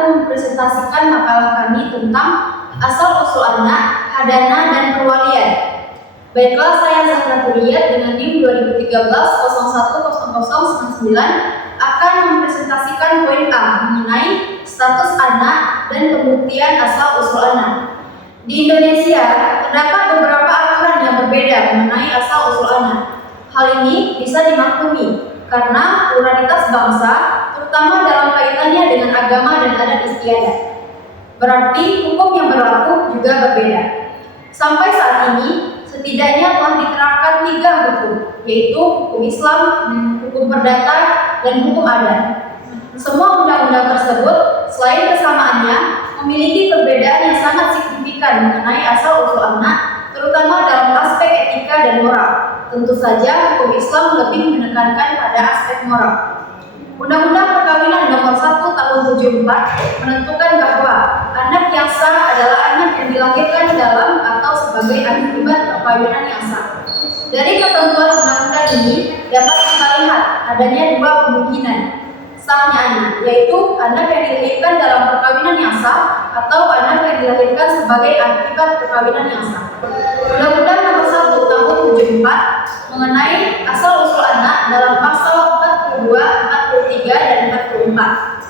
akan mempresentasikan makalah kami tentang asal-usul anak, hadana, dan perwalian. Baiklah, saya Zahra Turiyat dengan NIM 2013-010099 akan mempresentasikan poin A mengenai status anak dan pembuktian asal-usul anak. Di Indonesia, terdapat beberapa aturan yang berbeda mengenai asal-usul anak. Hal ini bisa dimaklumi karena pluralitas bangsa, terutama dalam kaitannya dengan agama dan adat istiadat. Berarti hukum yang berlaku juga berbeda. Sampai saat ini, setidaknya telah diterapkan 3 hukum, yaitu hukum Islam, hukum perdata, dan hukum adat. Semua undang-undang tersebut, selain kesamaannya, memiliki perbedaan yang sangat signifikan mengenai asal-usul anak, terutama dalam aspek etika dan moral. Tentu saja, hukum Islam lebih menekankan pada aspek moral. Undang-Undang Perkawinan Nomor 1 Tahun 74 menentukan bahwa anak yang sah adalah anak yang dilahirkan dalam atau sebagai akibat perkawinan yang sah. Dari ketentuan undang-undang ini dapat kita lihat adanya 2 kemungkinan sahnya anak, yaitu anak yang dilahirkan dalam perkawinan yang sah atau anak yang dilahirkan sebagai akibat perkawinan yang sah. Undang-Undang Nomor 1 Tahun 74 mengenai asal-usul anak dalam pasal 42, 43, dan 44.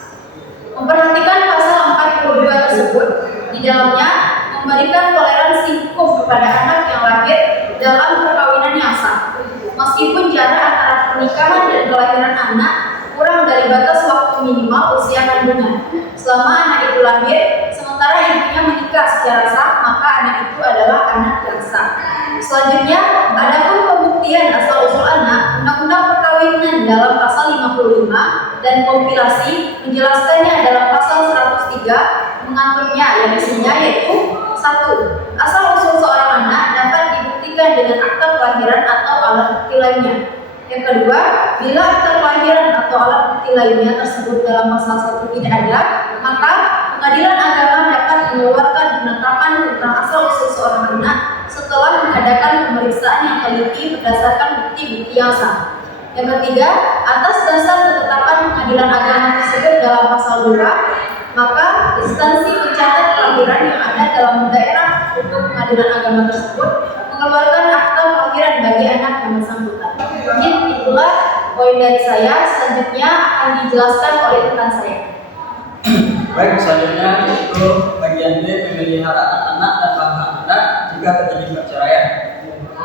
Memperhatikan pasal 42 tersebut, di dalamnya memberikan toleransi hukum kepada anak yang lahir dalam perkawinan yang sah, meskipun jarak antara pernikahan dan kelahiran anak kurang dari batas waktu minimal usia kandungan. Selama anak itu lahir, sementara ibunya menikah secara sah, maka anak itu adalah anak yang sah. Selanjutnya, adapun pembuktian asal-usul anak, Undang-Undang Perkawinan dalam pasal 55 dan kompilasi menjelaskannya dalam pasal 103 mengaturnya, yang isinya yaitu 1. Asal-usul seorang anak dapat dibuktikan dengan akta kelahiran atau alat bukti lainnya. Yang kedua, bila akta kelahiran atau alat bukti lainnya tersebut dalam pasal 1 tidak ada, maka Pengadilan Agama dapat mengeluarkan penetapan tentang asal-usul seorang anak setelah mengadakan pemeriksaan yang teliti berdasarkan bukti-bukti yang sah. Yang ketiga, atas dasar ketetapan Pengadilan Agama tersebut dalam pasal 2, maka instansi pencatat kelahiran yang ada dalam daerah hukum Pengadilan Agama tersebut mengeluarkan akta kelahiran bagi anak yang bersangkutan. Mungkin itulah poin dari saya. Selanjutnya akan dijelaskan oleh rekan saya. Baik, selanjutnya itu bagian B, pemeliharaan anak dan hak anak jika terjadi perceraian.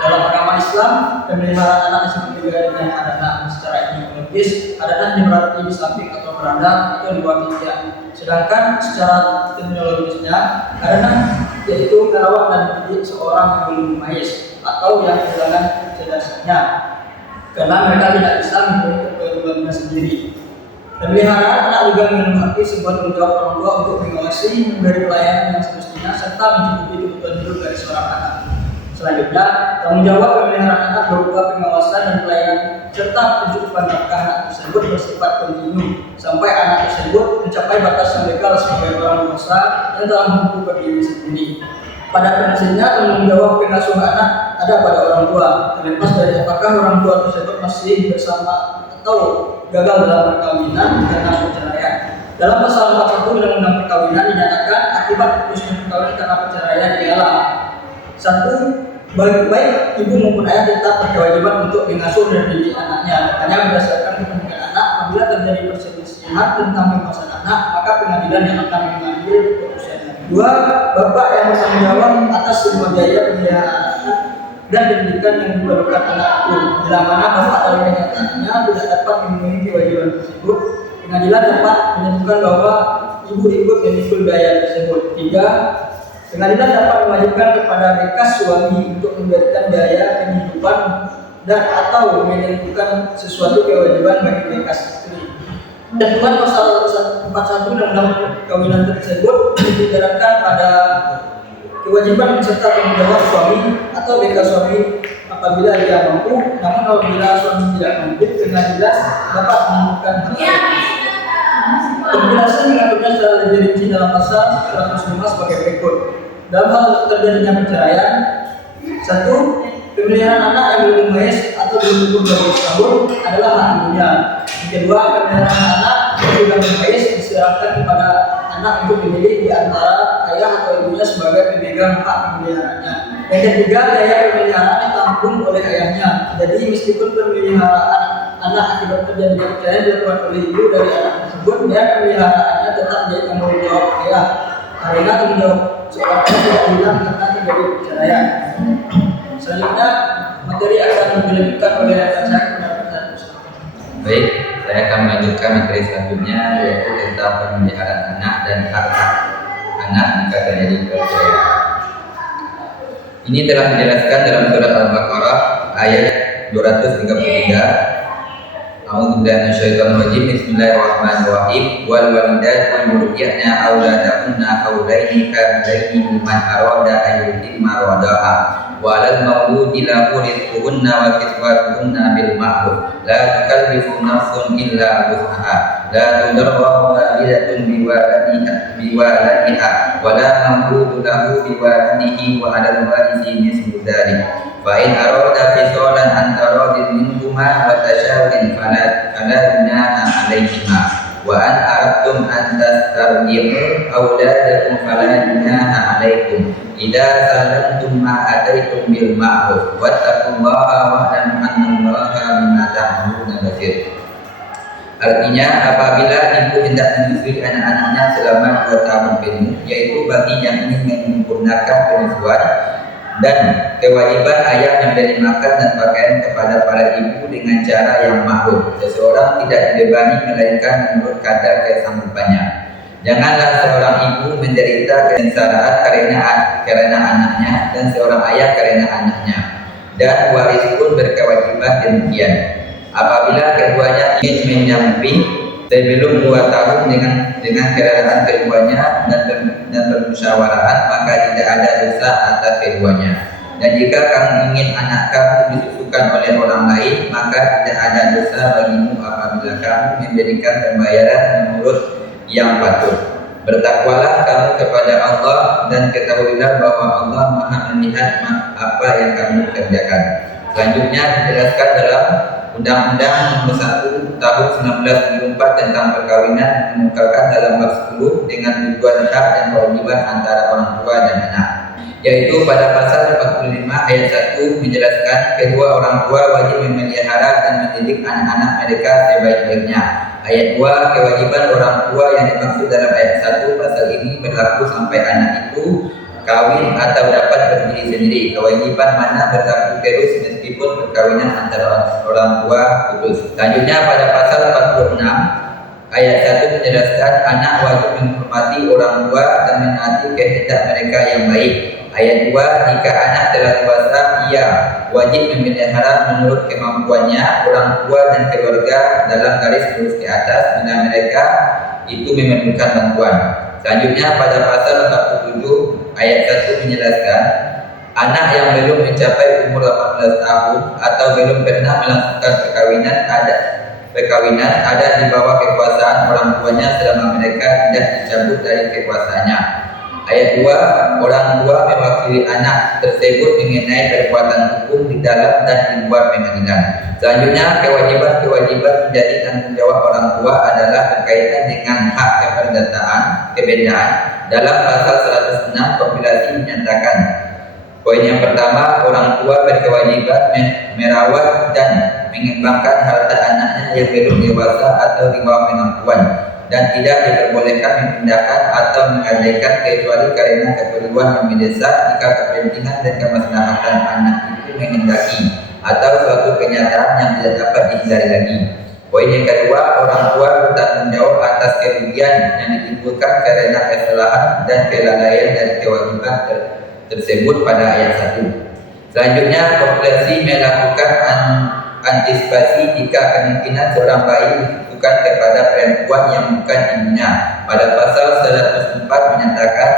Dalam agama Islam, pemeliharaan anak disebut juga dengan adanah. Secara etimologis, adanah ini berarti di samping atau berada atau di bawah tiga. Sedangkan secara terminologisnya, adanah yaitu merawat dan mendidik seorang yang belum mayis atau yang kehilangan kecerdasannya, karena mereka tidak bisa memiliki kedudukannya sendiri. Pemeliharaan anak juga mengandung sebuah tanggung jawab orang tua untuk mengawasi, memberi pelayanan yang semestinya, serta mencukupi kebutuhan hidup dari seorang anak. Selanjutnya, tanggung jawab pemeliharaan anak berupa pengawasan dan pelayanan serta pencukupan nafkah anak tersebut bersifat kontinu sampai anak tersebut mencapai batas yang legal sebagai orang dewasa yang telah mampu berdiri sendiri. Pada prinsipnya, tanggung jawab pengasuh anak ada pada orang tua, terlepas dari apakah orang tua tersebut masih bersama atau gagal dalam perkawinan karena perceraian. Dalam pasal 41 Undang-Undang Perkawinan dinyatakan akibat putusnya perkawinan karena perceraian ialah 1. Baik ibu maupun ayah tetap berkewajiban untuk mengasuh dan mendidik anaknya. Hanya berdasarkan kepentingan anak, apabila terjadi perselisihan tentang penguasaan anak, maka pengadilan yang akan mengambil keputusan. 2. Bapak yang bertanggung jawab atas semua biaya pemeliharaan anak dan pendidikan yang diperlukan anak itu. Bila mana bapak dalam kenyataannya tidak dapat memenuhi kewajiban tersebut, pengadilan dapat menentukan bahwa ibu ikut memikul biaya tersebut. 3. Pengadilan dapat mewajibkan kepada bekas suami untuk memberikan biaya penghidupan dan atau menentukan sesuatu kewajiban bagi bekas istri. Ketentuan pasal 41 Undang-Undang Perkawinan tersebut diterapkan pada kewajiban serta tanggung jawab suami atau bekas suami apabila dia mampu, namun apabila suami tidak mampu, pengadilan dapat menentukan hal tersebut. Penjelasan mengaturnya secara lebih rinci dalam pasal 105 sebagai berikut. Dalam hal terjadinya perceraian, 1. Pemeliharaan anak yang belum mayis atau belum cukup 12 tahun adalah hak ibunya. Yang kedua, pemeliharaan anak yang sudah mayis diserahkan kepada anak untuk dimilih di antara ayah atau ibunya sebagai pemegang hak pemeliharaannya. Yang ketiga, biaya pemeliharaan ditanggung oleh ayahnya. Jadi meskipun pemeliharaan anak akibat terjadinya perceraian dilakukan oleh ibu dari anak tersebut, biaya pemeliharaannya tetap menjadi tanggung jawab ayah. Karena tanggung jawab seorang ayah tidak hilang karena terjadi perceraian. Selanjutnya, materi akan dilanjutkan oleh rekan saya kepada Ustaz. Baik, saya akan melanjutkan materi selanjutnya, yaitu tentang pemeliharaan anak dan hak anak jika terjadi perceraian. Ini telah dijelaskan dalam surat Al-Baqarah ayat 233. A'udzubillahi minasyaitonir rajim. Bismillahirrahmanirrahim. Wal walidatu yurdi'na auladahunna haulaini kamilaini liman arada an yutimma radha'a. Wa 'alal mawludi lahu rizquhunna wa kiswatuhunna bil ma'ruf. La tukallifu nafsun illa wus'aha. La tudarra walidatun biwaladiha wa la mawludu lahu biwaladihi wa 'alal warisi mislu dzalik. Fa in arada fisalan an taradin minhuma wa tashawurin fala junaha 'alaihima wa an aradtum an tastardi'u awladakum fala junaha 'alaikum idza salamtum ma ataitum bil ma'ruf wattaqullaha wa'lamu annallaha bima ta'maluna basir. Artinya, apabila ibu hendak menyusui anak-anaknya selama 2 tahun penuh, yaitu bagi yang ingin menyempurnakan penyusuan, dan kewajiban ayah memberi makan dan pakaian kepada para ibu dengan cara yang ma'ruf. Seseorang tidak dibebani melainkan menurut kadar kesanggupannya. Janganlah seorang ibu menderita kesengsaraan karena anaknya dan seorang ayah karena anaknya. Dan waris pun berkewajiban demikian. Apabila keduanya ingin menyamping sebelum 2 tahun dengan kerelaan keduanya dan bermusyawarah, maka tidak ada dosa atas keduanya. Dan jika kamu ingin anak kamu disusukan oleh orang lain, maka tidak ada dosa bagimu apabila kamu memberikan pembayaran menurut yang patut. Bertakwalah kamu kepada Allah dan ketahuilah bahwa Allah Maha melihat apa yang kamu kerjakan. Selanjutnya dijelaskan dalam Undang-Undang Nomor 1 Tahun 1994 tentang perkawinan mengemukakan dalam bab 10 dengan tujuan hak dan kewajiban antara orang tua dan anak, yaitu pada pasal 45 ayat 1 menjelaskan kedua orang tua wajib memelihara dan mendidik anak-anak mereka sebaik-baiknya. Ayat 2, kewajiban orang tua yang dimaksud dalam ayat 1 pasal ini berlaku sampai anak itu kawin atau dapat berdiri sendiri. Kewajiban mana berlaku terus meskipun perkawinan antara orang tua putus. Selanjutnya pada pasal 46 ayat 1 menjelaskan anak wajib menghormati orang tua dan menaati kehendak mereka yang baik. Ayat 2, jika anak telah dewasa, ia wajib memelihara menurut kemampuannya orang tua dan keluarga dalam garis lurus ke atas bila mereka itu memerlukan bantuan. Selanjutnya pada pasal 47 ayat 1 menjelaskan anak yang belum mencapai umur 18 tahun atau belum pernah melakukan perkawinan ada di bawah kekuasaan orang tuanya selama mereka tidak dicabut dari kekuasaannya. Ayat 2, orang tua mewakili anak tersebut mengenai perbuatan hukum di dalam dan di luar pengadilan. Selanjutnya, kewajiban menjadi tanggung jawab orang tua adalah berkaitan dengan hak keperdataan. Dalam pasal 106 kompilasi menyatakan, poin yang pertama, orang tua berkewajiban merawat dan mengembangkan harta anaknya yang belum dewasa atau di bawah kemampuan, dan tidak diperbolehkan memindahkan atau menggadaikan kecuali karena keperluan yang mendesak jika kepentingan dan kemaslahatan anak itu menghendaki atau suatu kenyataan yang tidak dapat dihindari lagi. Poin yang kedua, orang tua bertanggung jawab atas kerugian yang ditimbulkan karena kesalahan dan kelalaian dari kewajiban tersebut pada ayat 1. Selanjutnya, populasi melakukan antisipasi jika kemungkinan seorang bayi ditujukan kepada perempuan yang bukan ibunya. Pada pasal 104 menyatakan,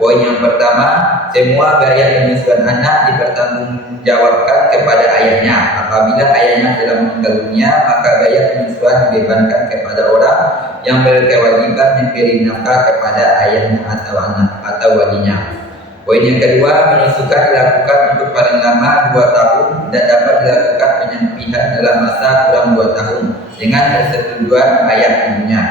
poin yang pertama, semua biaya penyusuan anak dipertanggungjawabkan kepada ayahnya. Apabila ayahnya telah meninggal dunia, maka biaya penyusuan dibebankan kepada orang yang berkewajiban memberi nafkah kepada ayahnya atau anak atau walinya. Poin yang kedua, penyusukan dilakukan untuk paling lama 2 tahun dan dapat dilakukan penyempihan dalam masa kurang 2 tahun dengan persetujuan ayah ibunya.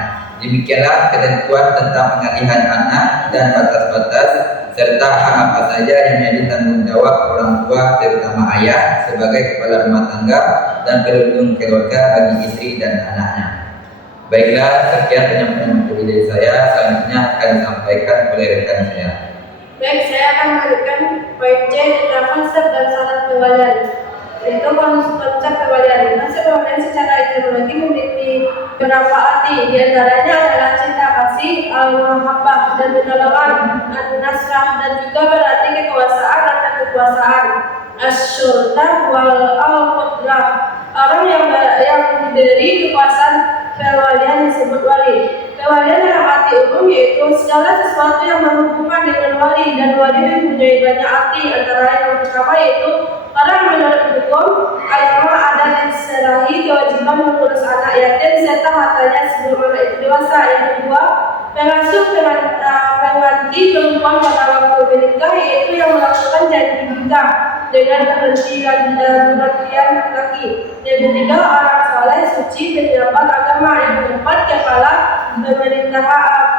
Demikianlah ketentuan tentang pengalihan anak dan batas-batas serta hak apa saja yang menjadi tanggung jawab orang tua terutama ayah sebagai kepala rumah tangga dan pelindung keluarga bagi istri dan anaknya. Baiklah, sekian penyampaian materi dari saya. Selanjutnya akan disampaikan oleh rekan saya. Baik, saya akan melanjutkan poin C tentang konsep dan syarat kewalian. Yaitu konsep kewalian. Konsep kewalian secara etimologi memiliki beberapa arti. Di antaranya adalah cinta kasih, al-mahabbah dan pertolongan, an-nasrah, dan juga berarti kekuasaan atau kekuasaan. As-sultan wal al-qudrah. Orang yang diberi kekuasaan kewalian disebut wali. Kewalian dalam arti umum yaitu segala sesuatu yang berhubungan dengan wali, dan wali mempunyai banyak arti. Antara yang pertama yaitu orang menurut hukum agama ada diserahi kewajiban mengurus anak yatim serta hartanya sebelum anak itu dewasa. Yang kedua, pengasuh pengganti perempuan pada waktu menikah, yaitu yang melakukan janji nikah dengan penghentian laki-laki. Yang ketiga, orang saleh suci pejabat agama. Yang keempat, kepala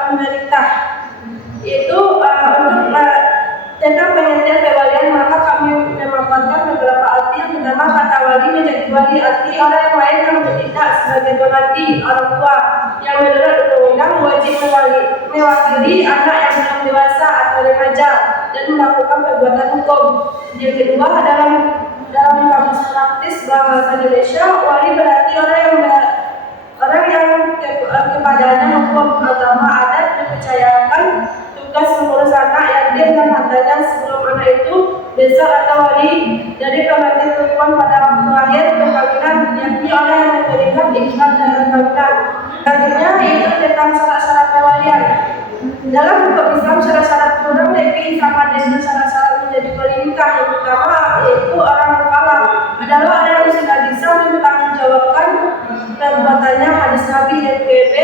pemerintah. Itu untuk tentang pengertian kewalian, maka kami memaparkan beberapa arti. Yang pertama, kata wali menjadi wali, arti orang yang lain yang bertindak sebagai pengganti orang tua yang menurut undang-undang wajib mewakili anak yang belum dewasa atau remaja dan melakukan perbuatan hukum. Yang kedua, dalam kamus praktis bahasa Indonesia, wali berarti orang yang kepadanya hukum agama adat dipercayakan tugas mengurus anak yatim dan hartanya sebelum anak itu besar, atau wali dari pengganti perempuan pada waktu akhir perkawinan, yakni orang yang memberikan ikrar dalam perkawinan. Selanjutnya itu tentang syarat-syarat kewalian. Dalam hukum Islam, syarat-syarat kurang lebih sama dengan syarat-syarat menjadi wali nikah. Yang pertama yaitu orang mukallaf adalah orang yang sudah bisa mempertanggungjawabkan perbuatannya. Hadis Nabi dan PB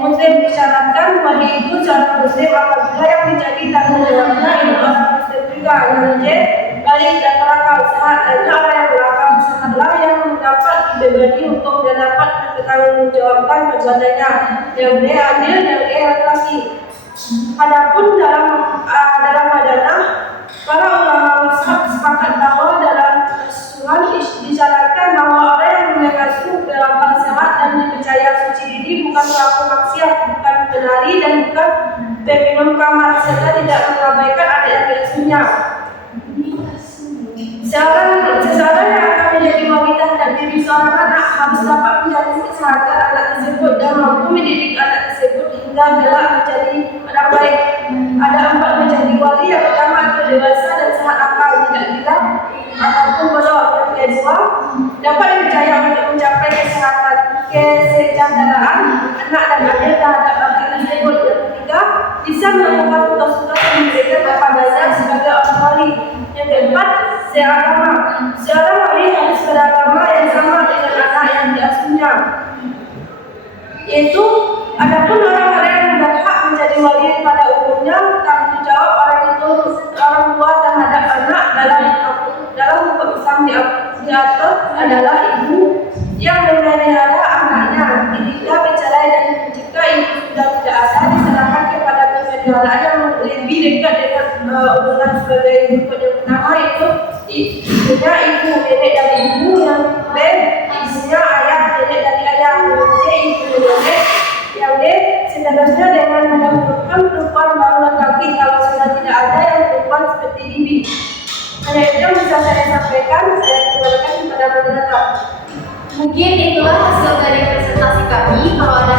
Muslim disyaratkan wali itu seorang muslim apabila yang menjadi tanggung jawabnya itu orang muslim juga. Yang C, balik dan berakal sehat. Ada orang yang berakal sehatlah yang mendapat dibebani hukum dan dapat mempertanggungjawabkan perbuatannya. Yang B, adil. Yang E, laki-laki. Adapun dalam hadanah, para ulama mazhab sepakat bahwa dalam usulan disyaratkan bahwa orang yang mengasuh berakal sehat dan dipercaya suci diri bukan pelaku maksiat, bukan penari, dan bukan peminum khamar, serta tidak mengabaikan adik-adik asuhnya. Seseorang yang akan menjadi wali terhadap diri seorang anak harus dapat menjamin kesehatan anak tersebut dan mampu mendidik anak tersebut hingga kelak menjadi orang baik. Ada 4 menjadi wali. Yang pertama itu dewasa dan sehat akal, tidak gila ataupun bodoh. Yang kedua, dapat dipercaya untuk mencapai kesejahteraan anak dan adil terhadap anak tersebut. Yang ketiga, bisa melakukan tugas-tugas yang diberikan kepadanya sebagai orang wali. Yang keempat, seagama. Seorang wali harus beragama yang sama dengan anak yang diasuhnya. Yaitu, adapun orang-orang yang berhak menjadi wali pada umumnya, tanggung jawab orang tua terhadap anak dalam hukum Islam diatur adalah ibu yang memelihara anaknya ketika bercerai, dan jika ibu sudah tidak ada diserahkan kepada pemeliharaan yang lebih dekat dengan hubungan sebagai ibu. Yang pertama itu ibunya ibu, nenek dari ibu. Yang B, ibunya ayah, nenek dari ayah. Yang C, ibu nenek. Yang D, seterusnya dengan mendahulukan perempuan baru laki-laki kalau sudah tidak ada yang perempuan seperti bibi. Hanya itu yang bisa saya sampaikan. Saya kembalikan kepada moderator. Mungkin itulah hasil dari presentasi kami. Kalau ada